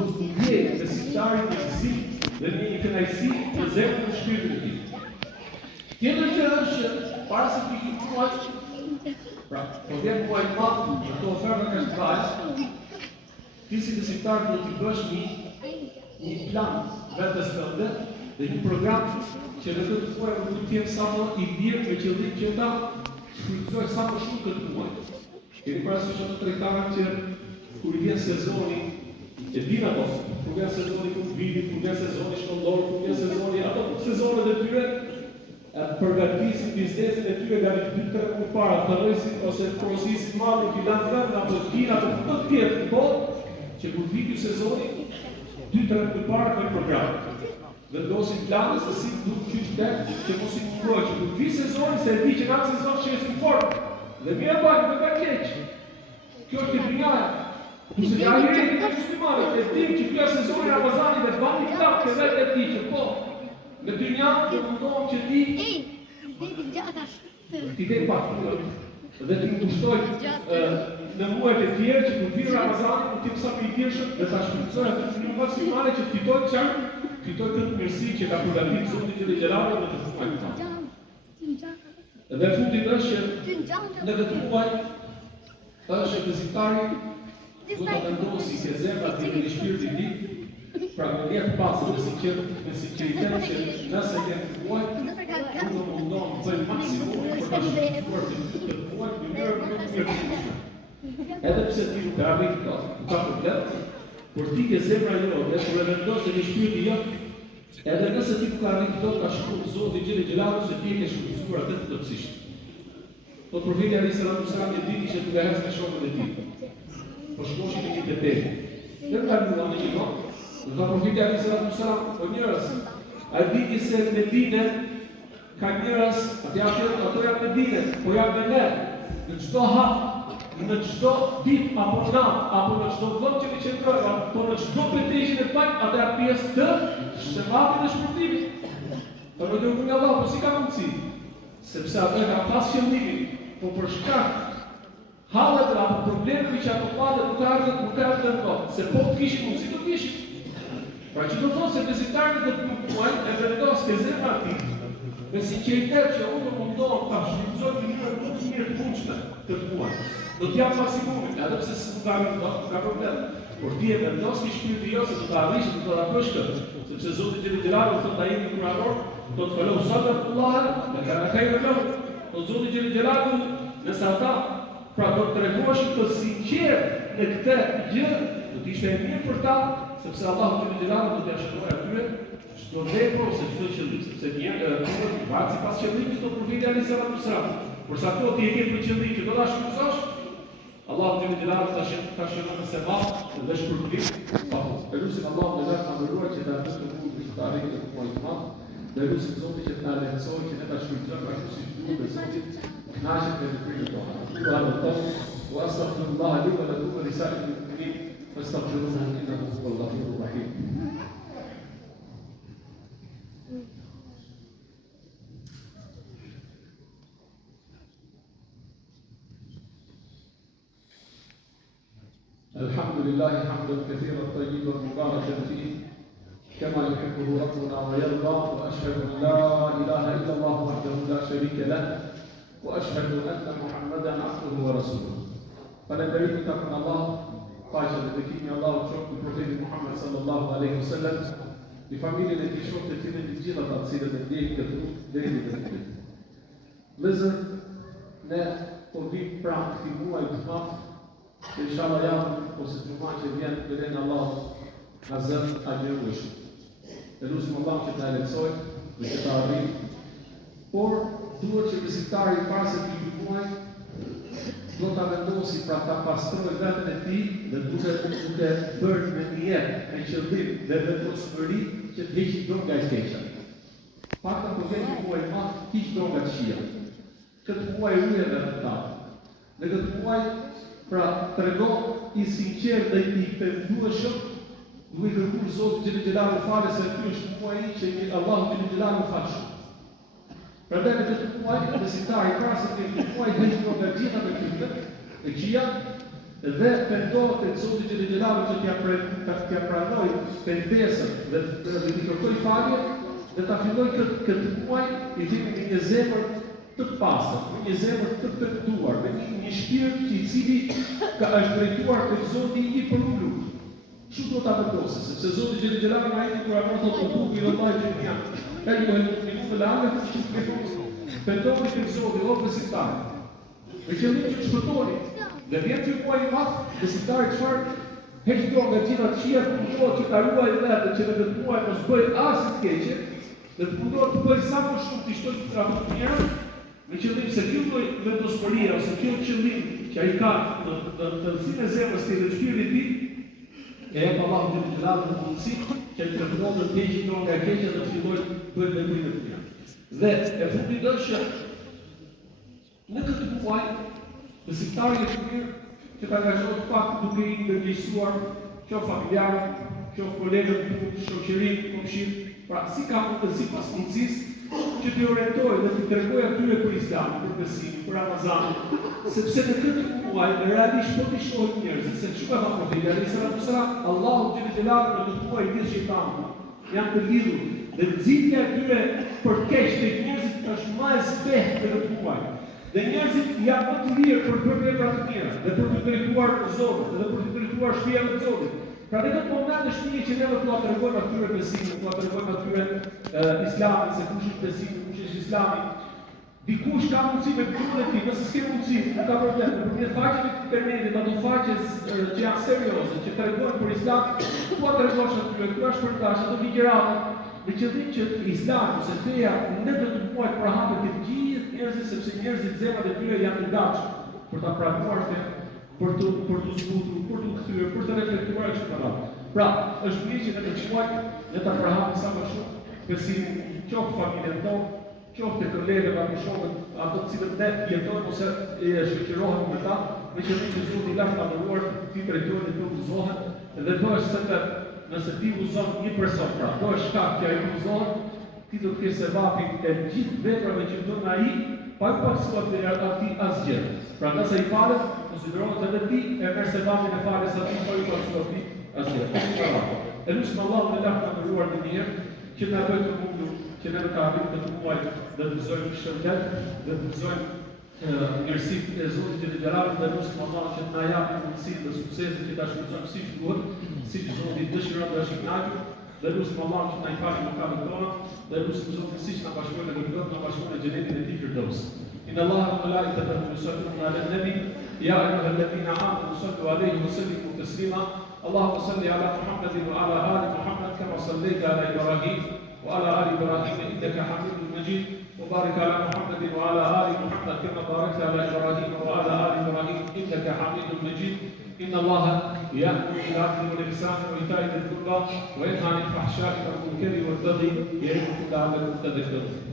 duhet të ndjejë besimtari një gëzim dhe një kënaqësi në zemrën dhe shpirtin e tij. Tjetër gjë është që para se të vijë muaj, pra, po vjen muaj i madh, ato oferta kanë të vajtë, ti si besimtar do t'i bësh një plan vetes tënde dhe një program që në këtë muaj do të jetë sa më i mirë me qëllim që ta shfrytëzoj sa më shumë këtë muaj. Keni parasysh ato tregtarët që kur vjen sezoni, e din ato, kur vjen sezoni fund vitit, kur vjen sezoni shkollor, kur vjen sezoni, ato sezonet e tyre përgatisin biznesin e tyre nga 2-3 muaj para, thërrësin ose porosisin malin filan apo kin apo të tjerë, po që kur viti sezoni 2-3 muaj para për program. Vendosin plane se si duhet të qytet që mos i mungohet, që kur vi sezoni se e di që nga sezon që është në formë. Dhe mira bajnë, me ka keq. Kjo është e binjarë. Kuse nga i rejtë nga muslimane, e tim që kjo sezoni Ramazani dhe bani klap të vetë e ti që po. Me dy njanë të mundohëm që ti dhe pak, dhe ti më kushtoj në muajt e tjerë që kur vinë Ramazani, kur ti mësa për i tjeshëm dhe ta shpërcoj atë që një maksimale që fitoj qarë, fitoj këtë mirësi që ka përgatit Zotit që dhe gjelarë dhe të fumaj këta. Dhe fundit është që në këtë muaj është që besimtari do të vendosi se zemra të në shpirti i tij, pra me jetë pasur me sinqeritet që nëse jetë të muaj, unë do mundohem të bëj maksimum për ta shpërtuar këtë muaj në mënyrë më të mirë. Edhe pse ti nuk ka arrit ka problem, por ti ke zemra jote, kur e vendos në shpirtin jot, edhe nëse ti nuk arrit do ta shkruaj Zoti Gjeli Gjelalu se ti e ke shkruar atë të plotësisht. Po profeti Ali sallallahu alaihi wasallam ditë ishte duke ecë me shokët e tij. Po shkoshin në një detet. Dhe ka ndodhur në një vend. Dhe profeti Ali sallallahu alaihi wasallam po njerëz, ai ditë se në Medinë ka njerëz, ato janë Medinë, po janë me ne. Në çdo hap, në çdo ditë apo natë, apo në çdo vend që ne qëndrojmë, apo në çdo preteshje e pak, ato janë pjesë të shërbimit dhe shpërtimit. Po do të Allah, po si ka mundësi? Sepse ato ka pas qëllimin, po për shkak hallet apo problemeve që ato patë nuk ardhen në kohë, se po të kishin mundësi të kishin. Pra që do të thotë se besimtari do të muaj e vendos ke zemra e tij me sinqeritet që unë mundohem ta shfrytëzoj në mënyrë më të mirë të mundshme këtë muaj. Do të jap maksimumin, edhe pse s'u ka problem. Por ti e vendos në shpirtin jot se do ta arrish, do ta bësh këtë, sepse Zoti Gjeli Gjelalu thotë ai në Kur'an, do të falu sallallahu me kana khairu lahu. Do Zoti Gjeli Gjelalu nëse ata pra do të tregoheshin të sinqert në këtë gjë, do të ishte e mirë për ta, sepse Allahu Gjeli Gjelalu do t'ia shkruajë atyre çdo vepër ose çdo qëllim, sepse njerëzit varet sipas qëllimit të profetit Ali sallallahu alaihi wasallam. Por sa to ti e ke për qëllim që do ta shfrytëzosh, Allahu Gjeli Gjelalu ta shënon se dhe shpërblim. Elusim Allahu dhe ta mëruar që ta bëjë të mund të arrijë të muajit madh. Dhe elusim Zotin që ta lehtësojë që ne ta shfrytëzojmë ashtu siç duhet dhe Zotit kënaqet me veprimet tona. Wa astaghfirullah li wa lakum wa lisa'il muslimin fastaghfiruhu innahu huwal ghafurur rahim. الحمد لله حمدا كثيرا طيبا مباركا فيه كما يحبه ربنا ويرضى واشهد ان لا اله الا الله وحده لا شريك له واشهد ان محمدا عبده ورسوله. فلندريم تقن الله قاشا لذكيني الله وشوق البروفيت محمد صلى الله عليه وسلم لفاميليا التي شوقت فينا الجيلة تصير الدين كتروك دين الدين. لذا ne po vim pranë këtij muaji të madh, që inshallah javën ose gjuma që vjen me lejen e Allahut na zën agjëruesh. Elusim Allah që ta lehtësoj dhe që ta arrijë. Por duhet që besimtari para se të vijë muaji do ta vendosi pra ta pastrojë veten e tij dhe duke bërë me niyet, me qëllim dhe vendosmëri që të heqë dorë nga e keqja. Fakta po vjen një muaj i madh, hiq dorë nga të këqija. Këtë muaj ruaj veten. Në këtë muaj pra tregon i sinqert dhe i pendueshëm, duke kërkuar Zotit Gjeli Gjelalu falë se ky është muaji që Allahu Gjeli Gjelalu falë. Prandaj në këtë muaj besimtari para se të muaj heqë nga gjitha veprimët e këqija dhe pendohet tek Zoti që Gjellalu që t'ja pranoj pendesën dhe t'i kërkoj falje dhe ta filloj këtë muaj i jemi me një zemër të pastër, me një zemër të penduar, me një shpirt i cili është drejtuar tek Zoti i përulur. Kështu do ta vendosë, sepse Zoti që Gjellalu na ai kur apo thotë buku i Allahut që jam. Ai do të më falë, pendohet tek Zoti o besimtar. Me qëllim që shpëtoni. Dhe vjen që muaj i madh, besimtari çfarë heq dorë nga gjitha të këqija, mundohet që ta ruajë vetën që në këtë muaj mos bëj asnjë të keqe, dhe të mundohet të bëj sa më shumë të shtojë trapo të mira, me qëllim se kjo lloj vendospërie ose kjo qëllim që ai ka në thellësinë e zemrës së tij dhe shpirtit të tij, e jep Allahu dhe Gjellalu në mundësi që të përndodhë të heqë dorë nga keqja dhe të fillojë të bëjë veprime të mira. Dhe e fundit është që në këtë muaj besimtari është mirë që ta angazhohet pak duke i ndërgjegjësuar qoftë familjarët, qoftë kolegët, shoqërinë, komshinë, pra si ka mundësi pas mundësisë që t'i orientojë dhe t'i tregojë atyre për Islamin, për besimin, për Ramazanin, sepse në këtë muaj realisht po t'i shohin njerëzit, se çka ka profeti alayhis salam, Allahu Gjellalu në këtë muaj i shejtanit janë të lidhur dhe nxitja e tyre për keq tek njerëzit është më e zbehtë në këtë muaj. Dhe njerëzit janë më të lirë për të bërë vepra të mira, dhe për të drejtuar Zotin, dhe për të drejtuar shtëpinë e Zotit. Pra në këtë moment është një që neve t'ua tregojmë atyre besimin, t'ua tregojmë atyre Islamin, se kush është besimi, kush është Islami. Dikush ka mundësi me gjuhën e tij, nëse s'ke mundësi, nuk ka problem. Përmjet faqeve të internetit, ato faqe që janë serioze, që tregojnë për Islam, t'ua tregosh atyre, t'ua shpërndash ato ligjërata, me qëllim që Islami ose feja në këtë muaj të përhapet të gjithë njerëzit, sepse njerëzit zemrat e tyre janë të gatshëm për ta pranuar fen, për të zbutur, për të kthyer, për të reflektuar kështu me radhë. Pra, është mirë që në këtë muaj ne ta përhapim sa më shumë besimin, qoftë familjen tonë, qoftë kolegët apo shokët, ato të cilët ne jetojmë ose e shoqërohemi me ta, me qëllim që Zoti i lartë madhëruar ti drejtojë dhe të udhëzohet dhe bëhesh se nëse ti uzon një person, pra do është shkak që ai uzohet, ti do të kesh sevapin e gjithë veprave që bën ai, pa u pasur të atij asgjë. Pra nëse i falet, konsiderohet edhe ti e merr sevapin e faljes atij, pa u pasur ti asgjë. E lutem Allahun e lartë madhëruar të mirë që na bëjë të mundur që ne të arrijmë këtë muaj dhe të gëzojmë shëndet dhe të gëzojmë mirësitë e Zotit të Gjellalu dhe lutem Allahun që të na japë mundësinë dhe suksesin që ta shfrytëzojmë siç duhet, siç Zoti dëshiron dhe është i kënaqur, dhe lutem Allahun që na i falë mëkatet tona dhe lutem Zotin siç na bashkon në këtë na bashkon në xhenetin e tij Firdaus. Inna Allaha wa malaikatahu yusalluna 'alan nabi ya ayyuhalladhina amanu sallu 'alayhi wa sallimu taslima. Allahumma salli 'ala Muhammadin wa 'ala ali Muhammad kama sallaita 'ala Ibrahim وعلى آل إبراهيم إنك حميد مجيد وبارك على محمد وعلى آل محمد كما باركت على إبراهيم وعلى آل إبراهيم إنك حميد مجيد إن الله يأمر بالعدل والإحسان وإيتاء ذي القربى وينهى عن الفحشاء والمنكر والبغي يعظكم لعلكم تذكرون